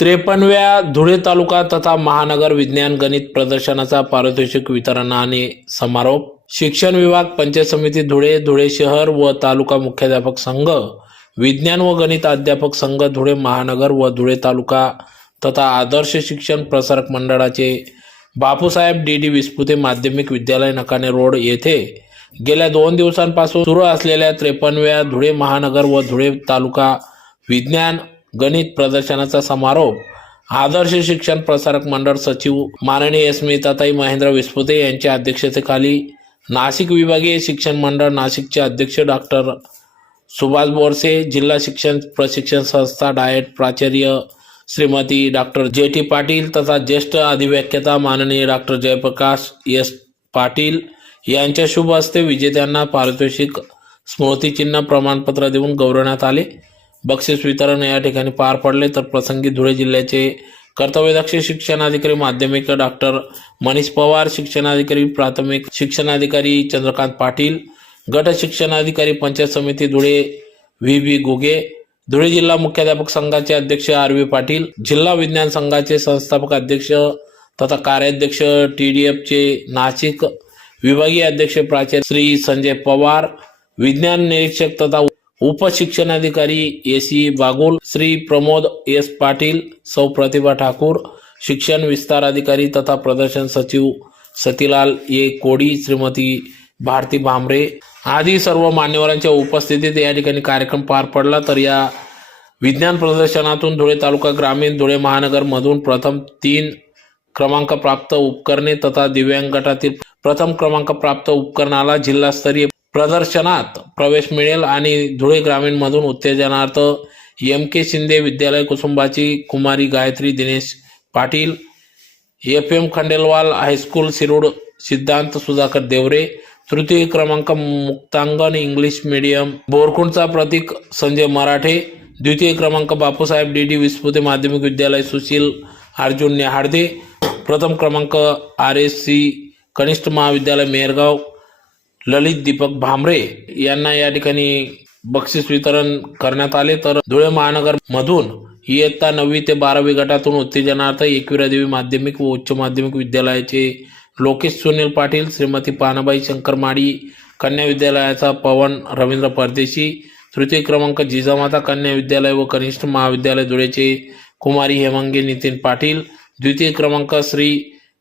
त्रेपन्नव्या धुळे तालुका तथा महानगर विज्ञान गणित प्रदर्शनाचा पारितोषिक वितरणाने समारोप. शिक्षण विभाग पंचायत समिती धुळे धुळे शहर व तालुका मुख्याध्यापक संघ विज्ञान व गणित अध्यापक संघ धुळे महानगर व धुळे तालुका तथा आदर्श शिक्षण प्रसारक मंडळाचे बापूसाहेब डी डी विस्पुते माध्यमिक विद्यालय नकाने रोड येथे गेल्या दोन दिवसांपासून सुरू असलेल्या त्रेपन्नव्या धुळे महानगर व धुळे तालुका विज्ञान गणित प्रदर्शनाचा समारोप. आदर्श शिक्षण प्रसारक मंडळ सचिव माननीय स्मिताताई महेंद्र विस्पुते यांच्या अध्यक्षतेखाली नाशिक विभागीय शिक्षण मंडळ नाशिकचे अध्यक्ष डॉक्टर सुभाष बोरसे जिल्हा शिक्षण प्रशिक्षण संस्था डायट प्राचार्य Shrimati doctor J T Patil तथा ज्येष्ठ अधिव्याख्याता माननीय डॉक्टर जयप्रकाश एस. पाटील यांच्या शुभ हस्ते विजेत्यांना पारितोषिक स्मृतिचिन्ह प्रमाणपत्र देऊन गौरवण्यात आले. बक्षीस वितरण या ठिकाणी पार पडले तर प्रसंगी धुळे जिल्ह्याचे कर्तव्यदक्ष शिक्षणाधिकारी माध्यमिक डॉक्टर मनीष पवार शिक्षणाधिकारी प्राथमिक शिक्षणाधिकारी चंद्रकांत पाटील गट शिक्षणाधिकारी पंचायत समिती धुळे व्ही. बी गुगे धुळे जिल्हा मुख्याध्यापक संघाचे अध्यक्ष आर. व्ही. पाटील जिल्हा विज्ञान संघाचे संस्थापक अध्यक्ष तथा कार्याध्यक्ष टी. डी. एफचे नाशिक विभागीय अध्यक्ष प्राचार्य श्री संजय पवार विज्ञान निरीक्षक तथा उपशिक्षणाधिकारी A C Bagul Shri Pramod S Patil Sau Pratibha Thakur शिक्षण विस्तार अधिकारी तथा प्रदर्शन सचिव सतीलाल ए कोडी श्रीमती भारती भामरे आदी सर्व मान्यवरांच्या उपस्थितीत या ठिकाणी कार्यक्रम पार पडला. तर या विज्ञान प्रदर्शनातून धुळे तालुका ग्रामीण धुळे महानगरमधून प्रथम तीन क्रमांक प्राप्त उपकरणे तथा दिव्यांग गटातील प्रथम क्रमांक प्राप्त उपकरणाला जिल्हास्तरीय प्रदर्शनात प्रवेश मिळेल आणि धुळे ग्रामीणमधून उत्तेजनार्थ एम के शिंदे विद्यालय कुसुंबाची कुमारी Gayatri Dinesh Patil F M Khandelwal high school Sirud Siddhant Sudhakar Deore तृतीय क्रमांक मुक्तांगण इंग्लिश मीडियम बोरकुंडचा प्रतीक संजय मराठे द्वितीय क्रमांक बापूसाहेब डी डी विस्पुते माध्यमिक विद्यालय सुशील अर्जुन नेहाडदे प्रथम क्रमांक आर एस सी कनिष्ठ महाविद्यालय मेरगाव ललित दीपक भामरे यांना या ठिकाणी बक्षीस वितरण करण्यात आले. तर धुळे महानगर मधून इयत्ता नववी ते बारावी गटातून उत्तेजनार्थ एकविरा देवी माध्यमिक व उच्च माध्यमिक विद्यालयाचे लोकेश सुनील पाटील श्रीमती पानाबाई शंकर माडी कन्या विद्यालयाचा पवन रवींद्र परदेशी तृतीय क्रमांक जिजामाता कन्या विद्यालय व कनिष्ठ महाविद्यालय धुळेचे कुमारी हेमंगे नितीन पाटील द्वितीय क्रमांक श्री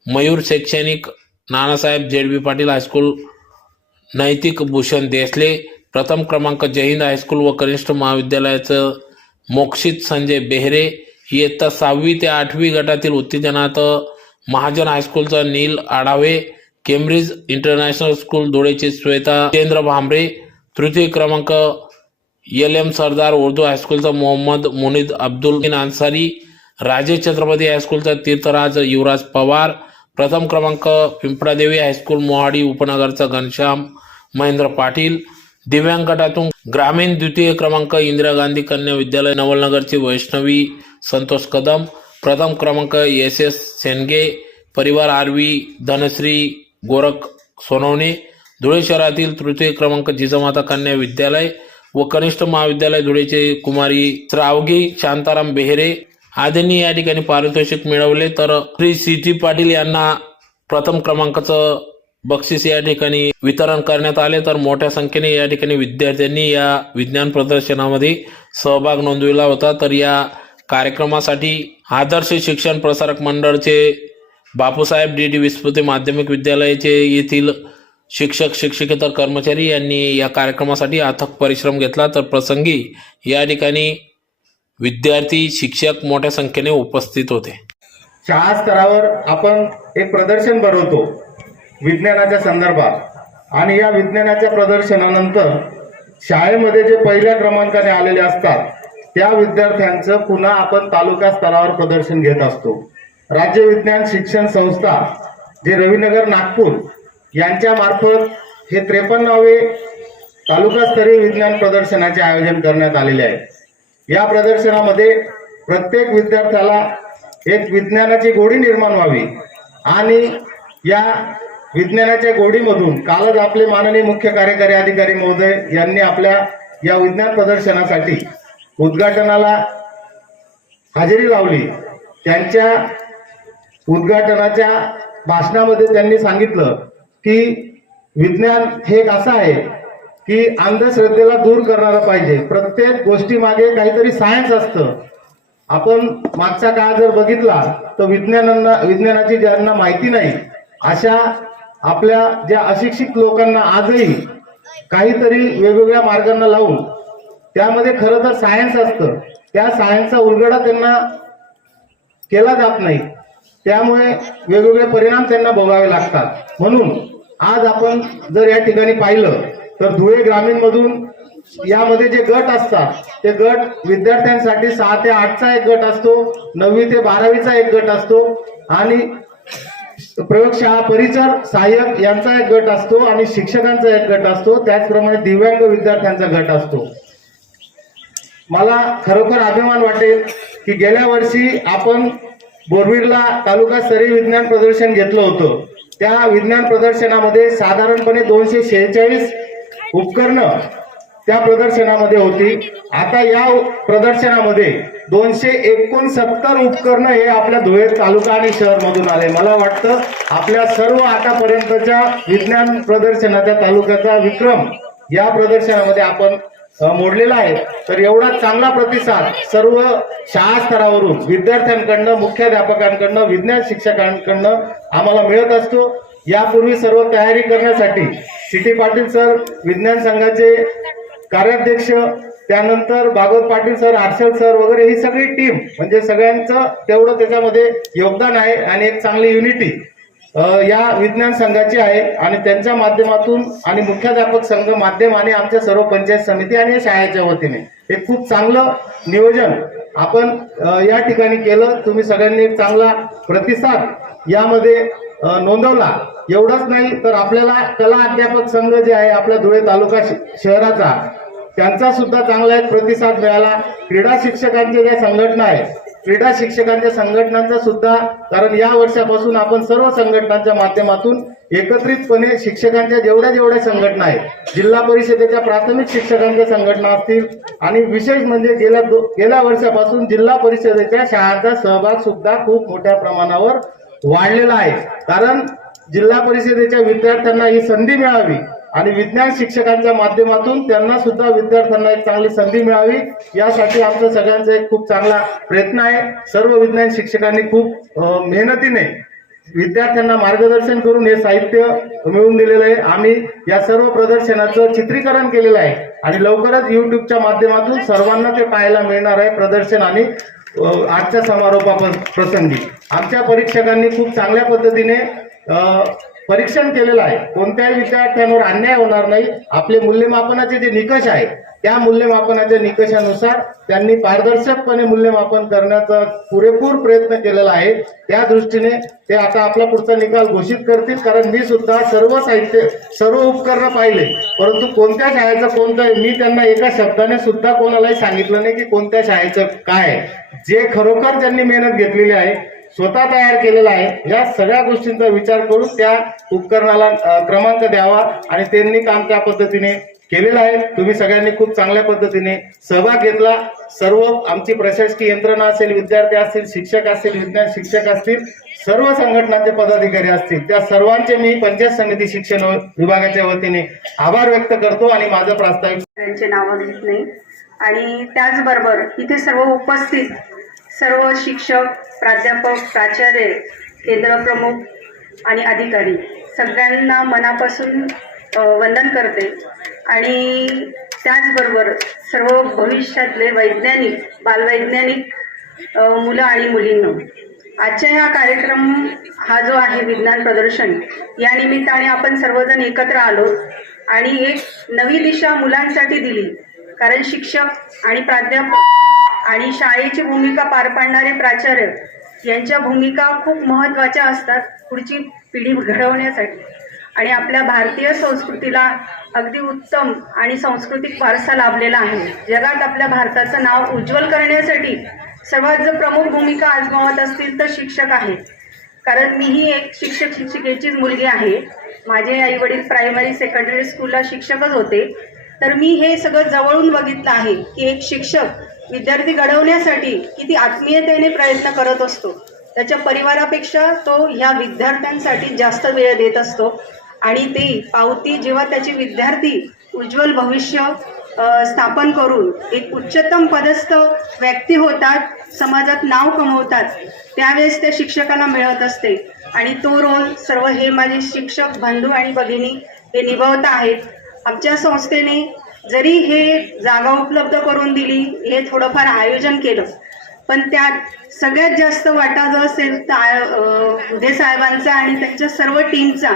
मयूर शैक्षणिक नानासाहेब जेडबी पाटील हायस्कूल नैतिक भूषण देसले. प्रथम क्रमांक जैन हायस्कूल व कनिष्ठ महाविद्यालयाचं मोक्षित संजय बेहरे. इयत्ता सहावी ते आठवी गटातील उत्तेजनात Mahajan हायस्कूलचा Neel Adhave Cambridge international school धुळेची Shweta Kendre Bhambare. तृतीय क्रमांक एल एम सरदार उर्दू हायस्कूलचा मोहम्मद मुनीद अब्दुल अन्सारी. राजे छत्रपती हायस्कूलचा तीर्थराज युवराज पवार. प्रथम क्रमांक पिंपळादेवी हायस्कूल मोहाडी उपनगरचा घनश्याम महेंद्र पाटील. दिव्यांग गटातून ग्रामीण द्वितीय क्रमांक इंदिरा गांधी कन्या विद्यालय नवलनगरची वैष्णवी संतोष कदम. प्रथम क्रमांक एस एस सेनगे परिवार आरवी धनश्री गोरख सोनवणे. धुळे शहरातील तृतीय क्रमांक जिजामाता कन्या विद्यालय व कनिष्ठ महाविद्यालय धुळेचे कुमारी श्रावगी शांताराम बेहरे. आदींनी या ठिकाणी पारितोषिक मिळवले. तर श्री सी पाटील यांना प्रथम क्रमांकाचं बक्षीस या ठिकाणी वितरण करण्यात आले. तर मोठ्या संख्येने या ठिकाणी विद्यार्थ्यांनी या विज्ञान प्रदर्शनामध्ये सहभाग नोंदविला होता. तर या कार्यक्रमासाठी आदर्श शिक्षण प्रसारक मंडळचे बापूसाहेब डी डी विस्पुते माध्यमिक विद्यालयाचे येथील शिक्षक शिक्षकेतर कर्मचारी यांनी या कार्यक्रमासाठी अथक परिश्रम घेतला. तर प्रसंगी या ठिकाणी विद्यार्थी शिक्षक मोठ्या संख्येने उपस्थित होते. शाळा स्तरावर आपण एक प्रदर्शन भरवतो विज्ञानाच्या संदर्भात. आणि या विज्ञानाच्या प्रदर्शनानंतर शाळेमध्ये जे पहिल्या क्रमांकाने आलेले असतात त्या विद्यार्थ्यांचं पुन्हा आपण तालुका स्तरावर प्रदर्शन घेत असतो. राज्य विज्ञान शिक्षण संस्था जे रविनगर नागपूर यांच्या मार्फत हे त्रेपन्नावे तालुकास्तरीय विज्ञान प्रदर्शनाचे आयोजन करण्यात आलेले आहे. या प्रदर्शनामध्ये प्रत्येक विद्यार्थ्याला एक विज्ञानाची गोडी निर्माण व्हावी आणि या विज्ञानाच्या गोडीमधून कालच आपले माननीय मुख्य कार्यकारी अधिकारी महोदय यांनी आपल्या या विज्ञान प्रदर्शनासाठी उद्घाटनाला हजेरी लावली. त्यांच्या उद्घाटनाच्या भाषणामध्ये त्यांनी सांगितलं की विज्ञान हे एक असं आहे की अंधश्रद्धेला दूर करणारा पाहिजे. प्रत्येक गोष्टी मागे काहीतरी सायन्स असतं. आपण मागचा काळ जर बघितला तर विज्ञानांना विज्ञानाची ज्यांना माहिती नाही अशा आपल्या ज्या अशिक्षित लोकांना आजही काहीतरी वेगवेगळ्या मार्गांना लावून त्यामध्ये खरं तर सायन्स असतं. त्या सायन्सचा उलगडा त्यांना केला जात नाही. त्यामुळे वेगवेगळे परिणाम त्यांना भोगावे लागतात. म्हणून आज आपण जर या ठिकाणी पाहिलं तर धुळे ग्रामीण मधून यामध्ये जे गट असतात ते गट विद्यार्थ्यांसाठी सहा ते आठचा एक गट असतो नववी ते बारावीचा एक गट असतो आणि प्रयोगशाळा परिसर सहाय्यक यांचा एक गट असतो आणि शिक्षकांचा एक गट असतो. त्याचप्रमाणे दिव्यांग विद्यार्थ्यांचा गट असतो. मला खरोखर अभिमान वाटेल की गेल्या वर्षी आपण बोरवीरला तालुका स्तरीय विज्ञान प्रदर्शन घेतलं होतं. त्या विज्ञान प्रदर्शनामध्ये साधारणपणे दोनशे शेहेचाळीस उपकरणं त्या प्रदर्शनामध्ये होती. आता या प्रदर्शनामध्ये दोनशे एकोणसत्तर उपकरणं हे आपल्या धुळे तालुका आणि शहर मधून आले. मला वाटतं आपल्या सर्व आतापर्यंतच्या विज्ञान प्रदर्शनाच्या तालुक्याचा विक्रम या प्रदर्शनामध्ये आपण मोडलेला आहे. तर एवढा चांगला प्रतिसाद सर्व शाळा स्तरावरून विद्यार्थ्यांकडनं मुख्याध्यापकांकडनं विज्ञान शिक्षकांकडनं आम्हाला मिळत असतो. यापूर्वी सर्व तयारी करण्यासाठी सिटी पाटील सर विज्ञान संघाचे कार्याध्यक्ष त्यानंतर भागवत पाटील सर हर्षल सर वगैरे ही सगळी टीम म्हणजे सगळ्यांचं तेवढं त्याच्यामध्ये योगदान आहे आणि एक चांगली युनिटी या विज्ञान संघाची आहे आणि त्यांच्या माध्यमातून आणि मुख्याध्यापक संघ माध्यम आणि आमच्या सर्व पंचायत समिती आणि शाळेच्या वतीने. हे खूप चांगलं नियोजन आपण या ठिकाणी केलं. तुम्ही सगळ्यांनी एक चांगला प्रतिसाद यामध्ये नोंदवला. एवढंच नाही तर आपल्याला कला अध्यापक संघ जे आहे आपल्या धुळे तालुका श- शहराचा त्यांचा सुद्धा चांगला एक प्रतिसाद मिळाला. क्रीडा शिक्षकांच्या ज्या संघटना आहेत क्रीडा शिक्षकांच्या संघटनांचा सुद्धा कारण या वर्षापासून आपण सर्व संघटनांच्या माध्यमातून एकत्रितपणे शिक्षकांच्या जेवढ्या जेवढ्या संघटना आहेत जिल्हा परिषदेच्या प्राथमिक शिक्षकांच्या संघटना असतील आणि विशेष म्हणजे गेल्या गेल्या वर्षापासून जिल्हा परिषदेच्या शाळांचा सहभाग सुद्धा खूप मोठ्या प्रमाणावर वाढलेला आहे. कारण जिल्हा परिषदेच्या विद्यार्थ्यांना ही संधी मिळावी आणि विज्ञान शिक्षकांच्या माध्यमातून त्यांना सुद्धा विद्यार्थ्यांना एक चांगली संधी मिळावी यासाठी आमचं सगळ्यांचा एक खूप चांगला प्रयत्न आहे. सर्व विज्ञान शिक्षकांनी खूप मेहनतीने विद्यार्थ्यांना मार्गदर्शन करून हे साहित्य मिळवून दिलेलं आहे. आम्ही या सर्व प्रदर्शनाचं चित्रीकरण केलेलं आहे आणि लवकरच युट्यूबच्या माध्यमातून सर्वांना ते पाहायला मिळणार आहे प्रदर्शन आणि आजच्या समारोपा प्रसंगी. आमच्या परीक्षकांनी खूप चांगल्या पद्धतीने परीक्षण केलेलं आहे. कोणत्याही विद्यार्थ्यांवर अन्याय होणार नाही. आपले मूल्यमापनाचे जे निकष आहेत त्या मूल्यमापनाच्या निकषानुसार त्यांनी पारदर्शकपणे मूल्यमापन करण्याचा पुरेपूर प्रयत्न केलेला आहे त्या दृष्टीने ते आता आपला पुढचा निकाल घोषित करतील कारण मी सुद्धा सर्व साहित्य सर्व उपकरणं पाहिले परंतु कोणत्या शाळेचं कोणतं मी त्यांना एका शब्दाने सुद्धा कोणालाही सांगितलं नाही की कोणत्या शाळेचं काय आहे. जे खरोखर त्यांनी मेहनत घेतलेली आहे स्वतः तयार केलेला आहे या सगळ्या गोष्टींचा विचार करून त्या उपकरणाला क्रमांक द्यावा आणि त्यांनी काम त्या पद्धतीने केलेला आहे. तुम्ही सगळ्यांनी खूप चांगल्या पद्धतीने सहभाग घेतला. सर्व आमची प्रशासकीय यंत्रणा असेल विद्यार्थी असतील शिक्षक असतील विज्ञान शिक्षक असतील सर्व संघटनांचे पदाधिकारी असतील. त्या सर्वांचे मी पंचायत समिती शिक्षण विभागाच्या वतीने आभार व्यक्त करतो आणि माझं प्रास्ताविक त्यांचे नावं घेत नाही. आणि त्याचबरोबर इथे सर्व उपस्थित सर्व शिक्षक प्राध्यापक प्राचार्य केंद्रप्रमुख आणि अधिकारी सगळ्यांना मनापासून वंदन करते. आणि त्याचबरोबर सर्व भविष्यातले वैज्ञानिक बालवैज्ञानिक मुलं आणि मुलींना आजच्या हा कार्यक्रम हा जो आहे विज्ञान प्रदर्शन या निमित्ताने आपण सर्वजण एकत्र आलो आणि एक नवी दिशा मुलांसाठी दिली. कारण शिक्षक आणि प्राध्यापक आणि शाळेची भूमिका पार पाडणारे प्राचार्य यांच्या भूमिका खूप महत्त्वाच्या असतात पुढची पिढी घडवण्यासाठी. आणि आपल्या भारतीय संस्कृतीला अगदी उत्तम आणि सांस्कृतिक वारसा लाभलेला आहे. जगात आपल्या भारताचं नाव उज्ज्वल करण्यासाठी सर्वात जर प्रमुख भूमिका आजमावत असतील तर शिक्षक आहेत कारण मीही एक शिक्षक शिक्षिकेचीच मुलगी आहे. माझे आई वडील प्रायमरी सेकंडरी स्कूलला शिक्षकच होते. तर मी हे सगळं जवळून बघितलं आहे की एक शिक्षक विद्यार्थी घडवण्यासाठी किती आत्मीयतेने प्रयत्न करत असतो. त्याच्या परिवारापेक्षा तो ह्या विद्यार्थ्यांसाठी जास्त वेळ देत असतो. आणि ती पावती जेव्हा त्याचे विद्यार्थी उज्ज्वल भविष्य स्थापन करून एक उच्चतम पदस्थ व्यक्ती होतात समाजात नाव कमवतात त्यावेळेस त्या शिक्षकाला मिळत असते. आणि तो रोल सर्व हे माझे शिक्षक बंधू आणि भगिनी हे निभावत आहेत. आमच्या संस्थेने जरी हे जागा उपलब्ध करून दिली हे थोडंफार आयोजन केलं पण त्यात सगळ्यात जास्त वाटा जो असेल तर उदय साहेबांचा आणि त्यांच्या सर्व टीमचा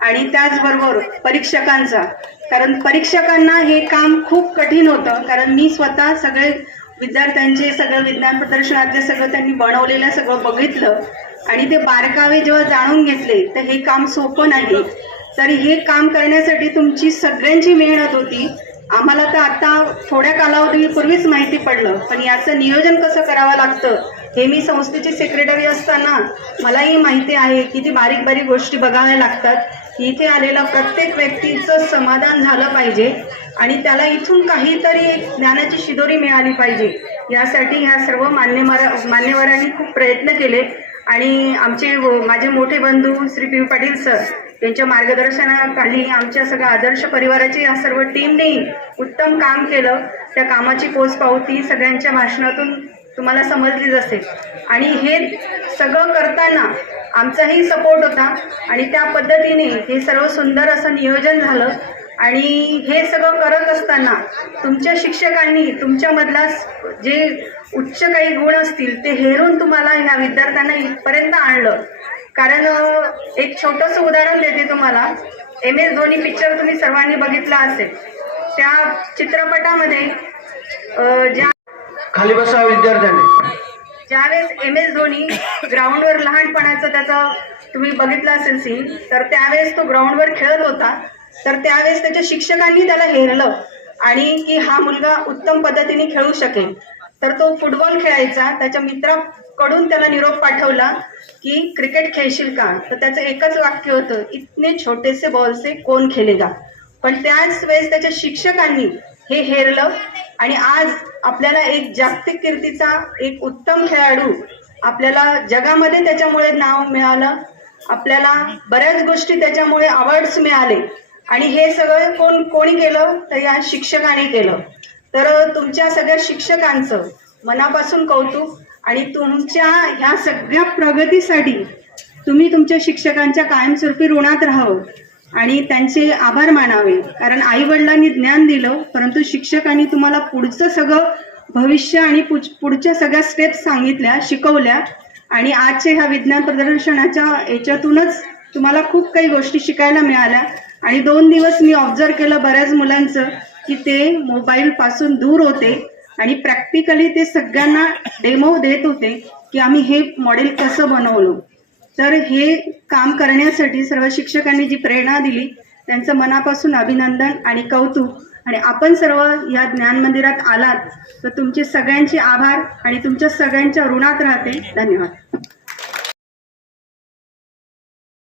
आणि त्याचबरोबर परीक्षकांचा. कारण परीक्षकांना हे काम खूप कठीण होतं. कारण मी स्वतः सगळे विद्यार्थ्यांचे सगळं विज्ञान प्रदर्शनातले सगळं त्यांनी बनवलेलं सगळं बघितलं. आणि ते बारकावे जेव्हा जाणून घेतले तर हे काम सोपं नाही. तर हे काम करण्यासाठी तुमची सगळ्यांची मेहनत होती. आम्हाला तर आता थोड्या कालावधीपूर्वीच माहिती पडलं. पण याचं नियोजन कसं करावं लागतं हे मी संस्थेची सेक्रेटरी असताना मलाही माहिती आहे की ती बारीक बारीक गोष्टी बघाव्या लागतात. इथे आलेला प्रत्येक व्यक्तीचं समाधान झालं पाहिजे आणि त्याला इथून काहीतरी एक ज्ञानाची शिदोरी मिळाली पाहिजे. यासाठी ह्या सर्व मान्यवर मान्यवरांनी खूप प्रयत्न केले. आणि आमचे व- माझे मोठे बंधू श्री पी. पाटील सर यांच्या मार्गदर्शनाखाली आमच्या सगळ्या आदर्श परिवाराची या सर्व टीमने उत्तम काम केलं. त्या कामाची पोचपावती सगळ्यांच्या भाषणातून तुम्हाला समजलीच असेल. आणि हे सगळं करताना आमचाही सपोर्ट होता. आणि त्या पद्धतीने हे सर्व सुंदर असं नियोजन झालं. आणि हे सगळं करत असताना तुमच्या शिक्षकांनी तुमच्यामधला जे उच्च काही गुण असतील ते हेरून तुम्हाला ह्या विद्यार्थ्यांना इथपर्यंत आणलं. कारण एक छोटंसं उदाहरण देते तुम्हाला. एम एस धोनी पिक्चर तुम्ही सर्वांनी बघितला असेल. त्या चित्रपटामध्ये ज्या खाली बसा विद्यार्थ्यांनी. ज्यावेळेस एम एस धोनी ग्राउंडवर लहानपणाचं त्याचा तुम्ही बघितलं असेल सीन तर त्यावेळेस तो ग्राउंडवर खेळत होता. तर त्यावेळेस त्याच्या शिक्षकांनी त्याला हेरलं आणि की हा मुलगा उत्तम पद्धतीने खेळू शकेल. तर तो फुटबॉल खेळायचा. त्याच्या मित्राकडून त्याला निरोप पाठवला की क्रिकेट खेळशील का? तर त्याचं एकच वाक्य होतं इतने छोटेसे बॉलचे कोण खेळेगा पण त्याच वेळेस त्याच्या शिक्षकांनी हे हेरलं आणि आज आपल्याला एक जागतिक कीर्तीचा एक उत्तम खेळाडू आपल्याला जगामध्ये त्याच्यामुळे नाव मिळालं. आपल्याला बऱ्याच गोष्टी त्याच्यामुळे अवॉर्ड्स मिळाले. आणि हे सगळं कोण कोणी केलं? तर या शिक्षकाने केलं. तर तुमच्या सगळ्या शिक्षकांचं मनापासून कौतुक आणि तुमच्या ह्या सगळ्या प्रगतीसाठी तुम्ही तुमच्या शिक्षकांच्या कायमस्वरूपी ऋणात राहावं. आणि त्यांचे आभार मानावे. कारण आई वडिलांनी ज्ञान दिलं परंतु शिक्षकांनी तुम्हाला पुढचं सगळं भविष्य आणि पुढच्या सगळ्या स्टेप्स सांगितल्या शिकवल्या. आणि आजच्या ह्या विज्ञान प्रदर्शनाच्या याच्यातूनच तुम्हाला खूप काही गोष्टी शिकायला मिळाल्या. आणि दोन दिवस मी ऑब्झर्व केलं बऱ्याच मुलांचं की ते मोबाईल पासून दूर होते. आणि प्रॅक्टिकली ते सगळ्यांना डेमो देत होते की आम्ही हे मॉडेल कसं बनवलं. तर हे काम करण्यासाठी सर्व शिक्षकांनी जी प्रेरणा दिली त्यांचं मनापासून अभिनंदन आणि कौतुक. आणि आपण सर्व या ज्ञान मंदिरात आलात तर तुमचे सगळ्यांचे आभार आणि तुमच्या सगळ्यांच्या ऋणात राहते. धन्यवाद.